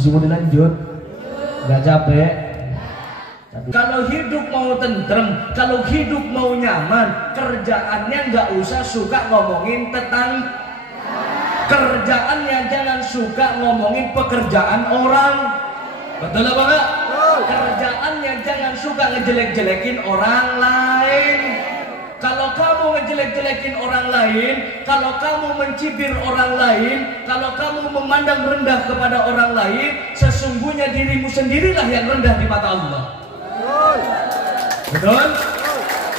Masih mau dilanjut? Gak capek? Kalau hidup mau tentrem, kalau hidup mau nyaman, kerjaannya nggak usah suka ngomongin tentang kerjaannya, jangan suka ngomongin pekerjaan orang. Betul apa enggak? Kerjaannya jangan suka ngejelek-jelekin orang lain. Kalau kamu ngejelek-jelekin orang lain, kalau kamu mencibir orang lain, kalau kamu memandang rendah kepada orang lain, sesungguhnya dirimu sendirilah yang rendah di mata Allah. Betul?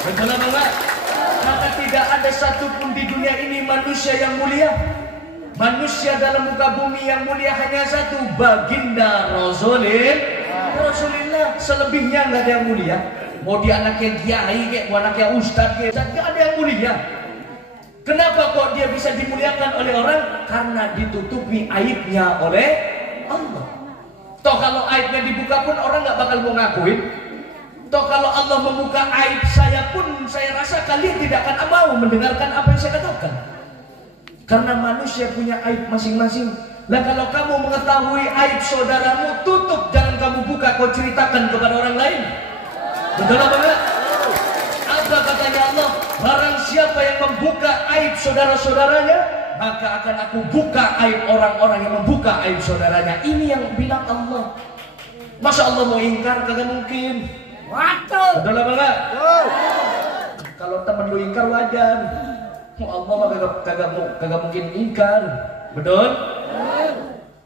Betul apa enggak? Maka tidak ada satupun di dunia ini manusia yang mulia. Manusia dalam muka bumi yang mulia hanya satu, baginda Rasulullah. Selebihnya nggak ada yang mulia. Mau dia anaknya kiai, mau anaknya ustadz, nggak ada yang mulia. Kenapa kok dia bisa dimuliakan oleh orang? Karena ditutupi aibnya oleh Allah. Toh kalau aibnya dibuka pun orang nggak bakal mau ngakuin. Toh kalau Allah membuka aib saya pun, saya rasa kalian tidak akan mau mendengarkan apa yang saya katakan. Karena manusia punya aib masing-masing. Nah kalau kamu mengetahui aib saudaramu, tutup, jangan kamu buka, kau ceritakan kepada orang lain. Betul apa enggak? Apa katanya Allah? Barang siapa yang membuka aib saudara-saudaranya, maka akan aku buka aib orang-orang yang membuka aib saudaranya. Ini yang bilang Allah. Masa Allah mau ingkar? Kagak mungkin. Betul apa enggak? Kalau temen lu ingkar wajar. Allah mah kagak mungkin ingkar. Betul?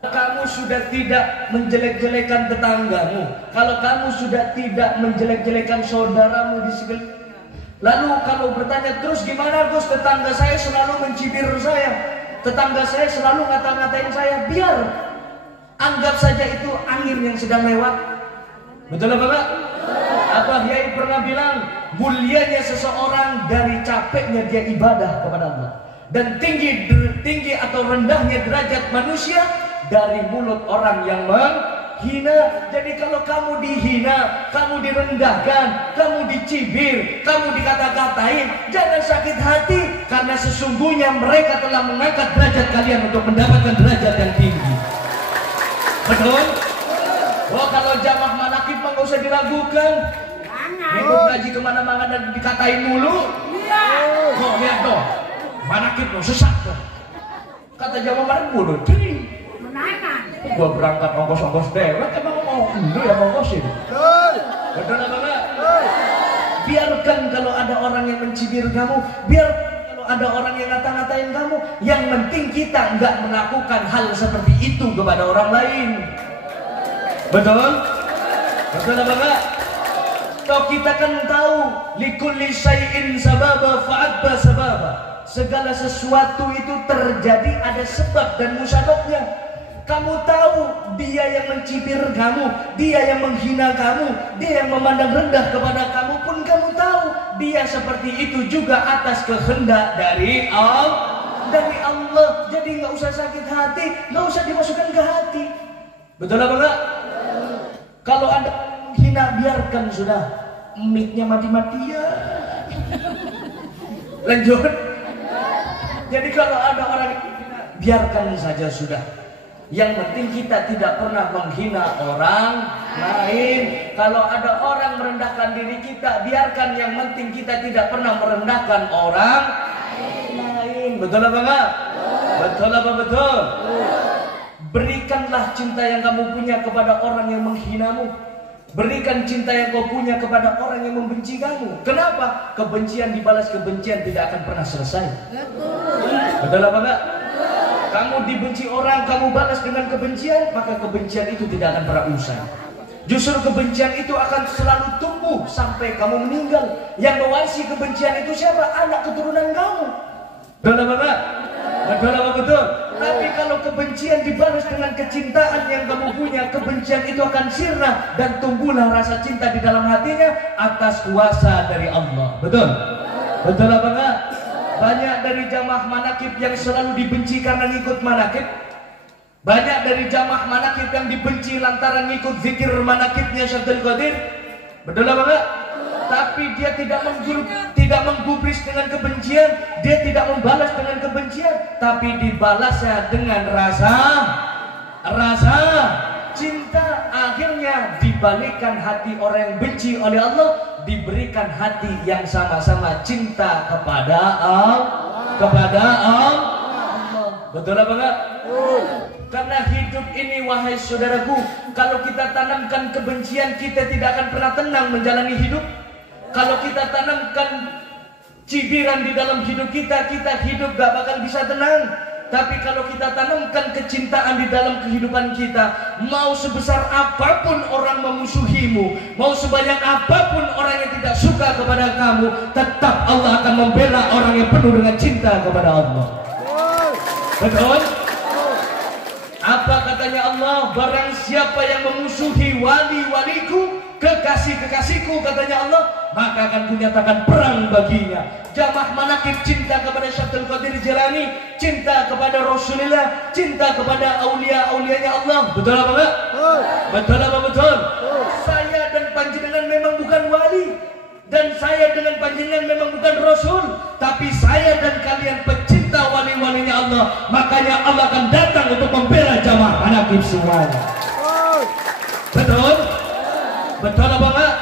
Kamu sudah tidak menjelek-jelekan tetanggamu, kalau kamu sudah tidak menjelek-jelekan saudaramu di sekelilingnya, lalu kalau bertanya terus gimana Gus, tetangga saya selalu mencibir saya, tetangga saya selalu ngata-ngatain saya, biar anggap saja itu angin yang sedang lewat. Betul apa enggak? Apa Kiai pernah bilang, mulianya seseorang dari capeknya dia ibadah kepada Allah, dan tinggi atau rendahnya derajat manusia dari mulut orang yang menghina. Jadi kalau kamu dihina, kamu direndahkan, kamu dicibir, kamu dikata-katain, jangan sakit hati, karena sesungguhnya mereka telah mengangkat derajat kalian untuk mendapatkan derajat yang tinggi. Betul? Oh kalau jamaah manakib mah gak usah diragukan. Ikut ngaji kemana-mana dan dikatain mulu. Oh lihat dong, manakib lo sesat dong. Kata jamaah manakib mulu. Gua berangkat ongkos-ongkos dewek, emang mau lu yang ongkosin. Betul apa enggak? Biarkan kalau ada orang yang mencibir kamu, biarkan kalau ada orang yang ngata-ngatain kamu, yang penting kita nggak melakukan hal seperti itu kepada orang lain. Betul? Betul apa enggak? Toh kita kan tahu likulli syai'in sababa fa'adba sababa. Segala sesuatu itu terjadi ada sebab dan musababnya. Kamu tahu dia yang mencibir kamu, dia yang menghina kamu, dia yang memandang rendah kepada kamu pun kamu tahu dia seperti itu juga atas kehendak dari Allah. Jadi nggak usah sakit hati, nggak usah dimasukkan ke hati. Betul apa enggak? Kalau ada hina biarkan sudah, mic-nya mati-matian. Lanjut. Jadi kalau ada orang yang hina, biarkan saja sudah. Yang penting kita tidak pernah menghina orang lain. Kalau ada orang merendahkan diri kita, biarkan, yang penting kita tidak pernah merendahkan orang lain. Betul apa enggak? Betul apa betul? Berikanlah cinta yang kamu punya kepada orang yang menghinamu. Berikan cinta yang kau punya kepada orang yang membenci kamu. Kenapa? Kebencian dibalas kebencian tidak akan pernah selesai. Betul apa enggak? Kamu dibenci orang, kamu balas dengan kebencian, maka kebencian itu tidak akan pernah usai. Justru kebencian itu akan selalu tumbuh sampai kamu meninggal. Yang mewarisi kebencian itu siapa? Anak keturunan kamu. Betul apa enggak? Betul apa betul? Tapi kalau kebencian dibalas dengan kecintaan yang kamu punya, kebencian itu akan sirna dan tumbuhlah rasa cinta di dalam hatinya atas kuasa dari Allah. Betul? Betul apa enggak? Banyak dari jamaah manakib yang selalu dibenci karena ngikut manakib. Banyak dari jamaah manakib yang dibenci lantaran ngikut zikir manakibnya Syaikhul Qadir. Betul apa enggak? Tapi dia tidak menggubris dengan kebencian, dia tidak membalas dengan kebencian, tapi dibalasnya dengan rasa cinta akhirnya dibalikan hati orang yang benci oleh Allah, diberikan hati yang sama-sama cinta kepada Allah. Betul apa enggak? Karena hidup ini, wahai saudaraku, kalau kita tanamkan kebencian, kita tidak akan pernah tenang menjalani hidup. Kalau kita tanamkan cibiran di dalam hidup kita, kita hidup gak bakal bisa tenang. Tapi kalau kita tanamkan kecintaan di dalam kehidupan kita, mau sebesar apapun orang memusuhimu, mau sebanyak apapun orang yang tidak suka kepada kamu, tetap Allah akan membela orang yang penuh dengan cinta kepada Allah. Betul? Apa katanya Allah? Barang siapa yang memusuhi wali-waliku, kekasih-kekasihku, katanya Allah, maka akan kunyatakan perang baginya. Jamaah manakib cinta kepada Syaikhul Qadir Jilani, cinta kepada Rasulullah, cinta kepada aulia-aulianya Allah. Betul apa enggak? Betul apa betul? Saya dan panjenengan memang bukan wali, dan saya dengan panjenengan memang bukan Rasul, tapi saya dan kalian pecinta wali-walinya Allah. Makanya Allah akan datang untuk membela jamaah manakib semuanya. Betul? Betul apa enggak?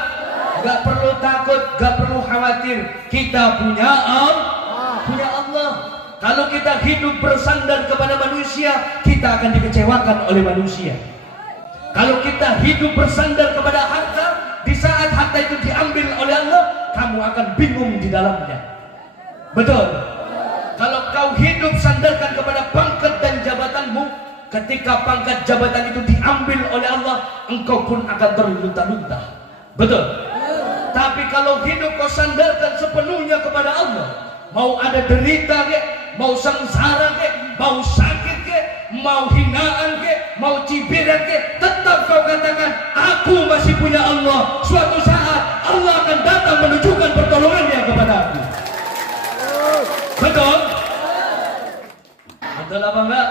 Gak perlu takut, gak perlu khawatir. Kita punya Allah. Kalau kita hidup bersandar kepada manusia, kita akan dikecewakan oleh manusia. Kalau kita hidup bersandar kepada harta, di saat harta itu diambil oleh Allah, kamu akan bingung di dalamnya. Betul? Kalau kau hidup sandarkan kepada pangkat dan jabatanmu, ketika pangkat jabatan itu diambil oleh Allah, engkau pun akan terlunta-lunta. Betul? Tapi kalau hidup kau sandarkan sepenuhnya kepada Allah, mau ada derita ke, mau sengsara ke, mau sakit ke, mau hinaan ke, mau cibiran ke, tetap kau katakan, aku masih punya Allah. Suatu saat Allah akan datang menunjukkan pertolongannya kepada aku. Betul? Betul apa enggak?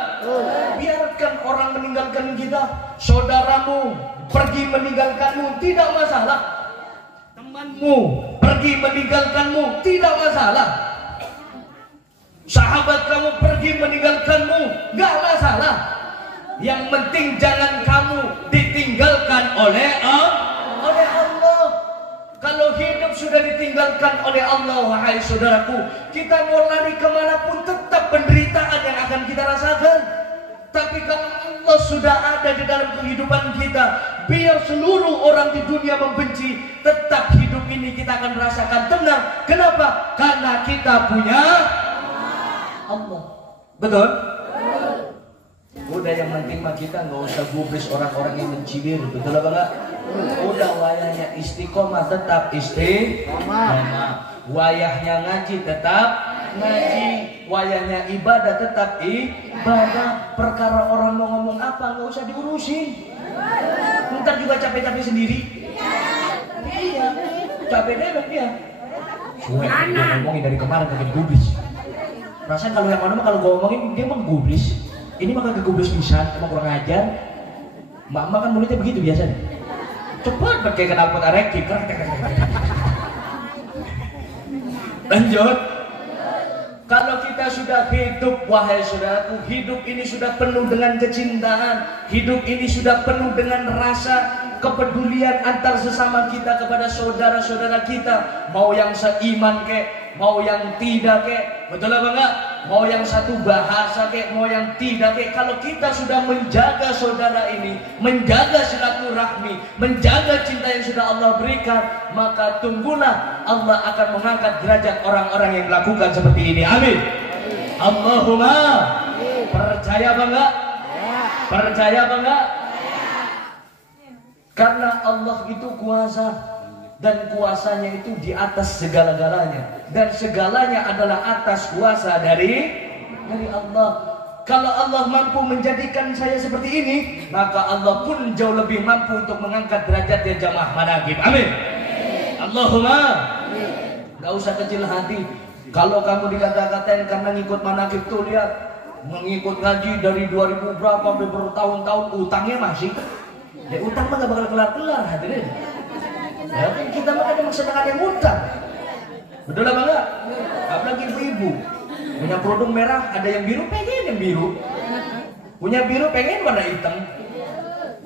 Biarkan orang meninggalkan kita. Saudaramu pergi meninggalkanmu, tidak masalah. Temanmu pergi meninggalkanmu, tidak masalah. Sahabat kamu pergi meninggalkanmu, gak masalah. Yang penting jangan kamu ditinggalkan oleh Allah. Kalau hidup sudah ditinggalkan oleh Allah, wahai saudaraku, kita mau lari kemanapun tetap penderitaan yang akan kita rasakan. Tapi kalau Allah sudah ada di dalam kehidupan kita, biar seluruh orang di dunia membenci, tetap hidup ini kita akan merasakan tenang. Kenapa? Karena kita punya Allah. Betul? Udah, yang penting mah kita nggak usah gubris orang-orang yang mencibir. Betul apa enggak? Udah, wayahnya istiqomah tetap istiqomah. Wayahnya ngaji tetap ngaji. Wayahnya ibadah tetap ibadah. Perkara orang mau ngomong apa nggak usah diurusin. Ntar juga capek-capek sendiri. Iya, capek deh dia. Suwe dia ngomongin dari kemarin kagak digubris. Perasaan kalau yang mana mah kalau gua ngomongin dia mah gubris. Ini mah kagak gubris pisan, emang kurang ajar. Mbak kan mulutnya begitu biasanya. Cepat pakai knalpot arek. Lanjut. Kalau kita sudah hidup, wahai saudaraku, hidup ini sudah penuh dengan kecintaan, hidup ini sudah penuh dengan rasa kepedulian antar sesama kita kepada saudara-saudara kita, mau yang seiman kek, mau yang tidak kek, betul apa enggak? Mau yang satu bahasa kek, mau yang tidak kek. Kalau kita sudah menjaga saudara ini, menjaga silaturahmi, menjaga cinta yang sudah Allah berikan, maka tunggulah Allah akan mengangkat derajat orang-orang yang melakukan seperti ini. Amin. Allahumma. Percaya apa enggak? Percaya apa enggak? Karena Allah itu kuasa, dan kuasanya itu di atas segala-galanya, dan segalanya adalah atas kuasa dari Allah. Kalau Allah mampu menjadikan saya seperti ini, maka Allah pun jauh lebih mampu untuk mengangkat derajatnya jamaah manaqib. Amin. Allahumma. Gak usah kecil hati. Kalau kamu dikata-katain karena ngikut manaqib tuh, lihat, mengikut ngaji dari 2000 berapa sampai bertahun-tahun, utangnya masih. Ya utang mah gak bakal kelar-kelar, hadirin. Ya kan kita mah ada sedangkan yang utang. Betul apa enggak? Apalagi ibu-ibu punya kerudung merah, ada yang biru, pengen yang biru. Punya biru, pengen warna hitam.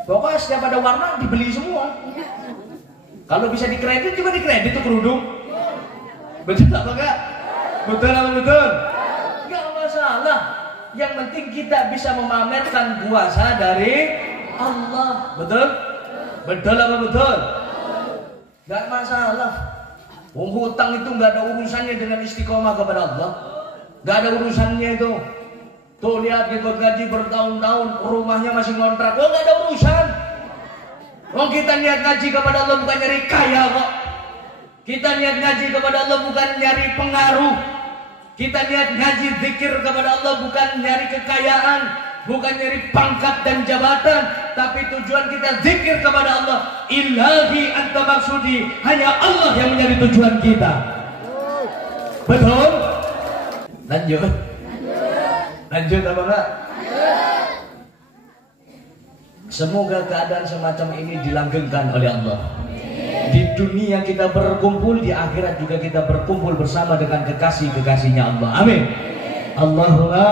Pokoknya setiap ada warna dibeli semua. Kalau bisa dikredit juga dikredit tuh kerudung. Betul apa enggak? Betul apa betul? Enggak masalah. Yang penting kita bisa memamerkan kuasa dari Allah. Betul? Betul apa betul? Enggak masalah. Hutang itu enggak ada urusannya dengan istiqomah kepada Allah. Enggak ada urusannya itu. Tuh lihat ikut gaji bertahun-tahun, rumahnya masih ngontrak. Oh, enggak ada urusan. Oh, kita niat ngaji kepada Allah bukan nyari kaya kok. Kita niat ngaji kepada Allah bukan nyari pengaruh. Kita niat ngaji zikir kepada Allah bukan nyari kekayaan, bukan nyari pangkat dan jabatan, tapi tujuan kita zikir kepada Allah. Ilahi anta maksudi, hanya Allah yang menjadi tujuan kita. Betul? Lanjut. Lanjut apa enggak? Semoga keadaan semacam ini dilanggengkan oleh Allah. Di dunia kita berkumpul, di akhirat juga kita berkumpul bersama dengan kekasih-kekasihnya Allah. Amin. Allahumma